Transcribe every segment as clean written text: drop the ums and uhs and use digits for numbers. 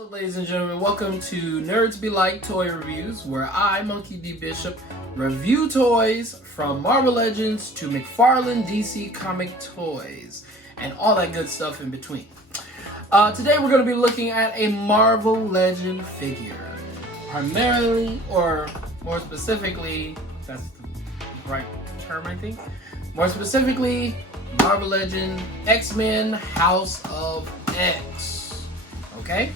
So, ladies and gentlemen, welcome to NerdsBLike Toy Reviews, where I, Monkey D. Bishop, review toys from Marvel Legends to McFarlane DC comic toys, and all that good stuff in between. Today we're going to be looking at a Marvel Legend figure. Primarily, or more specifically, that's the right term I think, more specifically, Marvel Legend X-Men House of X. Okay?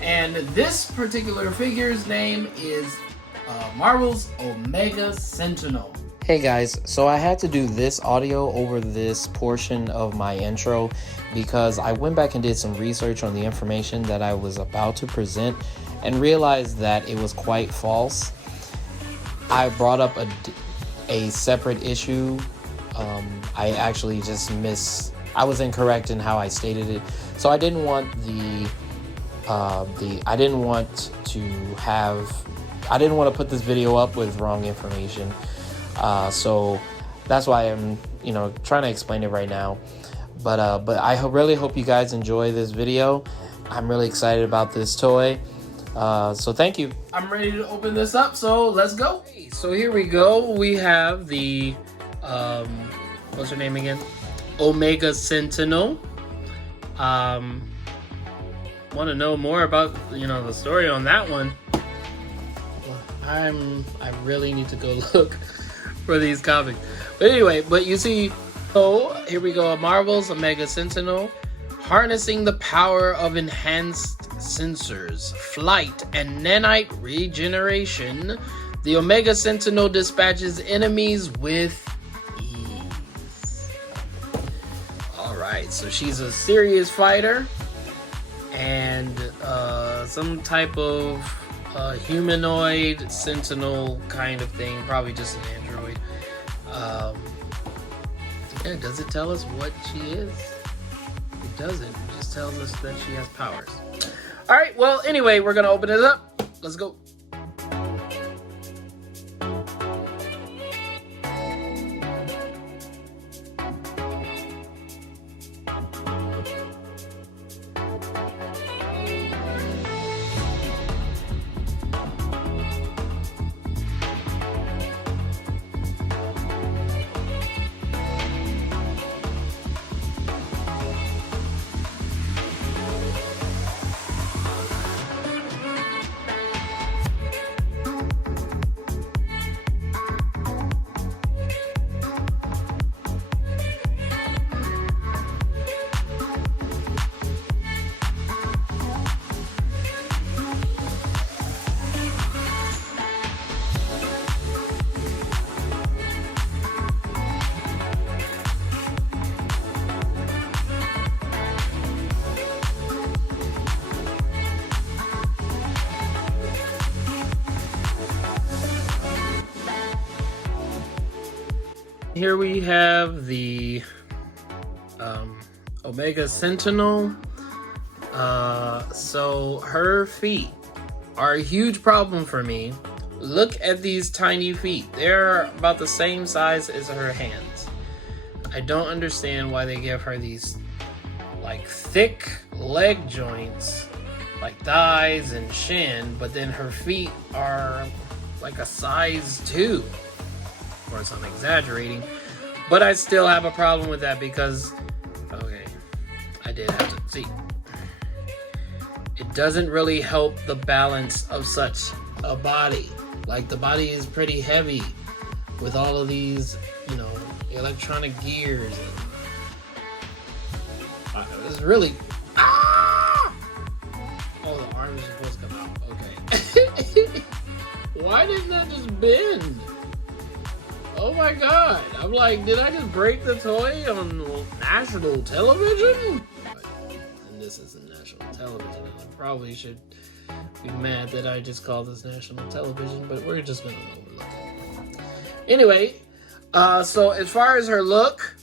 And this particular figure's name is Marvel's Omega Sentinel. Hey guys, so I had to do this audio over this portion of my intro because I went back and did some research on the information that I was about to present and realized that it was quite false. I brought up a separate issue. I actually just I was incorrect in how I stated it. So I didn't want I didn't want to put this video up with wrong information. So that's why I'm, trying to explain it right now. But I really hope you guys enjoy this video. I'm really excited about this toy. So thank you. I'm ready to open this up, so let's go. So here we go. We have the, what's her name again? Omega Sentinel. Want to know more about the story on that one? Well, I really need to go look for these comics. But anyway, you see, here we go. Marvel's Omega Sentinel, harnessing the power of enhanced sensors, flight, and nanite regeneration. The Omega Sentinel dispatches enemies with ease. All right, so she's a serious fighter. And some type of humanoid sentinel kind of thing, probably just an android. Yeah, does it tell us what she is? It doesn't. It just tells us that she has powers. All right, well, anyway, we're gonna open it up. Let's go. Here we have the Omega Sentinel. So her feet are a huge problem for me. Look at these tiny feet. They're about the same size as her hands. I don't understand why they give her these like thick leg joints, like thighs and shin, but then her feet are like a size 2. Of course, I'm exaggerating, but I still have a problem with that because, okay, I did have to see. It doesn't really help the balance of such a body. Like, the body is pretty heavy with all of these, electronic gears. And it's really, oh, the arm is supposed to come out. Okay. Why didn't that just bend? Oh my god, I'm like, did I just break the toy on national television? And this isn't national television, and I probably should be mad that I just called this national television, but we're just gonna overlook it. Anyway, so as far as her look,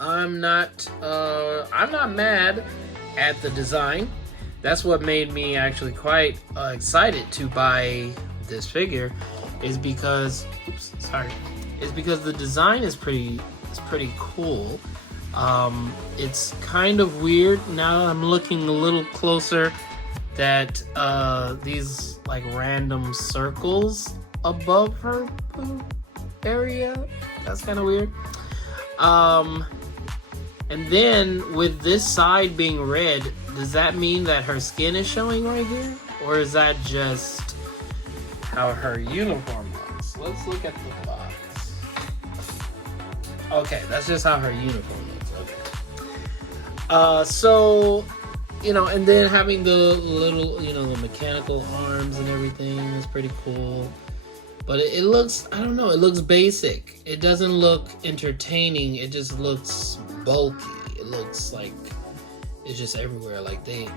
I'm not mad at the design. That's what made me actually quite excited to buy this figure. Is because the design is pretty cool. It's kind of weird now that I'm looking a little closer that these like random circles above her area. That's kind of weird. And then with this side being red, does that mean that her skin is showing right here? Or is that just how her uniform looks? Let's look at the box. Okay, that's just how her uniform looks. Okay. So, you know, and then having the little, you know, the mechanical arms and everything is pretty cool. But it looks, I don't know, it looks basic. It doesn't look entertaining. It just looks bulky. It looks like it's just everywhere. Like it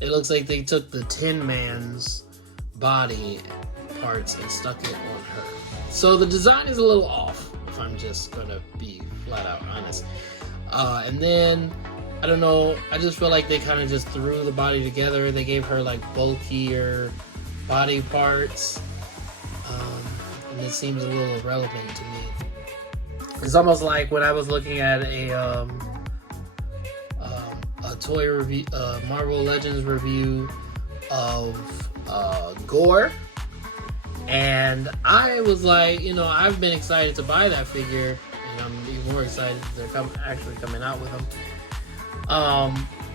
looks like they took the Tin Man's body parts and stuck it on her. So the design is a little off, if I'm just gonna be flat out honest. And then, I don't know, I just feel like they kind of just threw the body together. They gave her like bulkier body parts. And it seems a little irrelevant to me. It's almost like when I was looking at a toy review, Marvel Legends review of Gore, and I was like, you know, I've been excited to buy that figure, and I'm even more excited that they're actually coming out with them.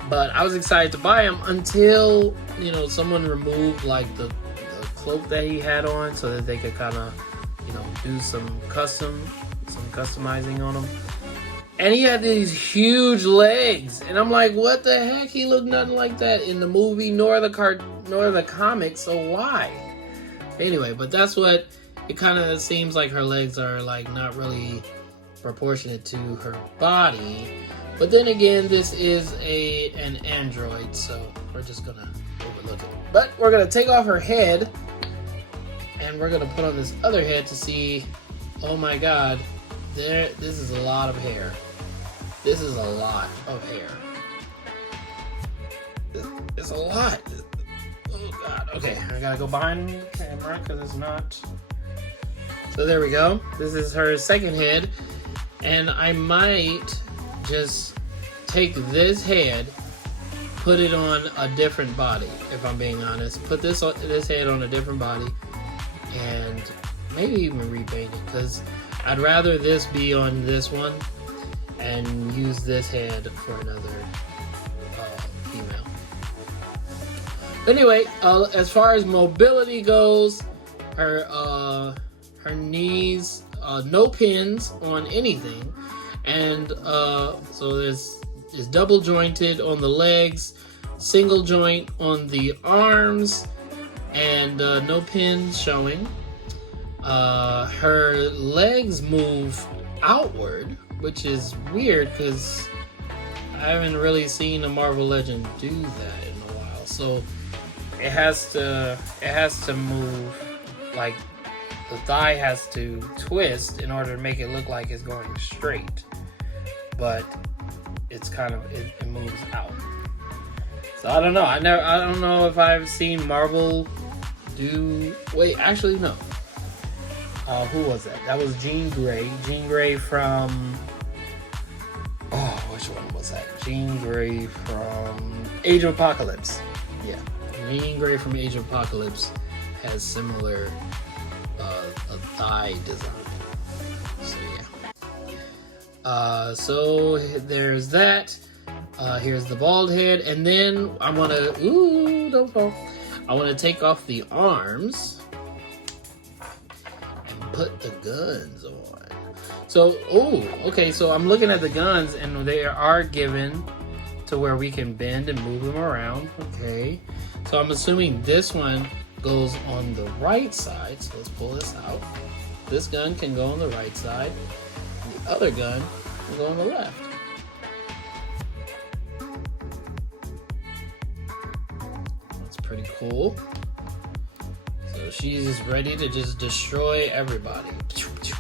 But I was excited to buy him until, you know, someone removed like the cloak that he had on so that they could kind of, you know, do some customizing on him. And he had these huge legs, and I'm like, what the heck? He looked nothing like that in the movie nor the comics. So why? Anyway, but that's what it kind of seems like. Her legs are like not really proportionate to her body. But then again, this is an android, so we're just gonna overlook it. But we're gonna take off her head, and we're gonna put on this other head to see. Oh my God, this is a lot of hair. This is a lot of hair. It's a lot. Oh God. Okay, I gotta go behind the camera because it's not. So there we go. This is her second head, and I might just take this head, put it on a different body. If I'm being honest, put this head on a different body, and maybe even repaint it, because I'd rather this be on this one and use this head for another female. Anyway, as far as mobility goes, her knees, no pins on anything, and so it's double jointed on the legs, single joint on the arms, and no pins showing. Her legs move outward, which is weird because I haven't really seen a Marvel Legend do that in a while. So it has to move, like the thigh has to twist in order to make it look like it's going straight, but it's kind of it moves out. So I don't know. I don't know if I've seen Marvel do. Wait, actually no. Who was that? That was Jean Grey. Jean Grey from... Oh, which one was that? Jean Grey from Age of Apocalypse. Yeah. Jean Grey from Age of Apocalypse has similar a thigh design. So, yeah. So, there's that. Here's the bald head. And then I want to... Ooh, don't fall. I want to take off the arms. Put the guns on. So, okay, so I'm looking at the guns, and they are given to where we can bend and move them around. Okay, so I'm assuming this one goes on the right side. So let's pull this out. This gun can go on the right side. The other gun can go on the left. That's pretty cool. So she's just ready to just destroy everybody. Pew, pew,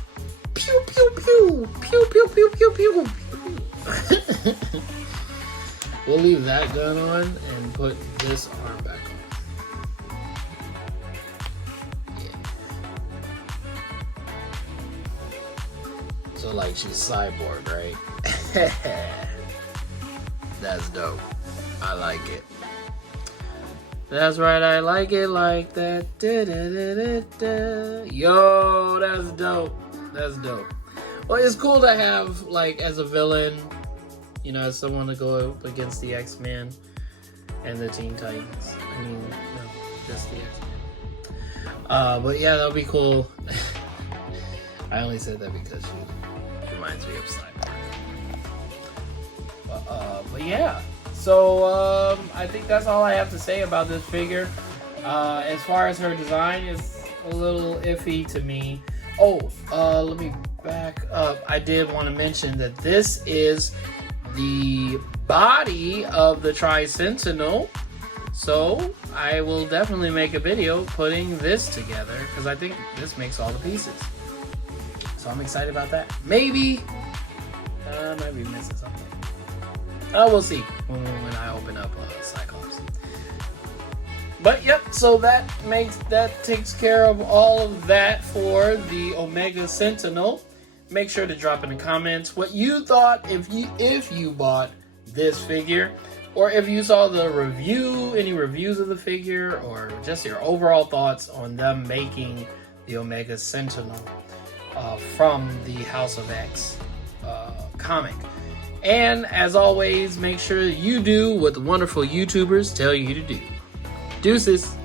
pew, pew, pew, pew, pew, pew, pew, pew. We'll leave that gun on and put this arm back on. Yeah. So like she's cyborg, right? That's dope. I like it. That's right, I like it like that. Da, da, da, da, da. Yo, that's dope. That's dope. Well, it's cool to have, like, as a villain, you know, as someone to go up against the X-Men and the Teen Titans. I mean, no, just the X-Men. But yeah, that'll be cool. I only said that because she reminds me of Cyborg. But yeah. So, I think that's all I have to say about this figure. As far as her design, it's a little iffy to me. Oh, let me back up. I did want to mention that this is the body of the Tri-Sentinel. So, I will definitely make a video putting this together, because I think this makes all the pieces. So, I'm excited about that. Maybe, I might be missing something. We'll see when I open up Cyclops. But yep, so that takes care of all of that for the Omega Sentinel. Make sure to drop in the comments what you thought if you bought this figure, or if you saw the review, any reviews of the figure, or just your overall thoughts on them making the Omega Sentinel from the House of X comic. And as always, make sure you do what the wonderful YouTubers tell you to do. Deuces.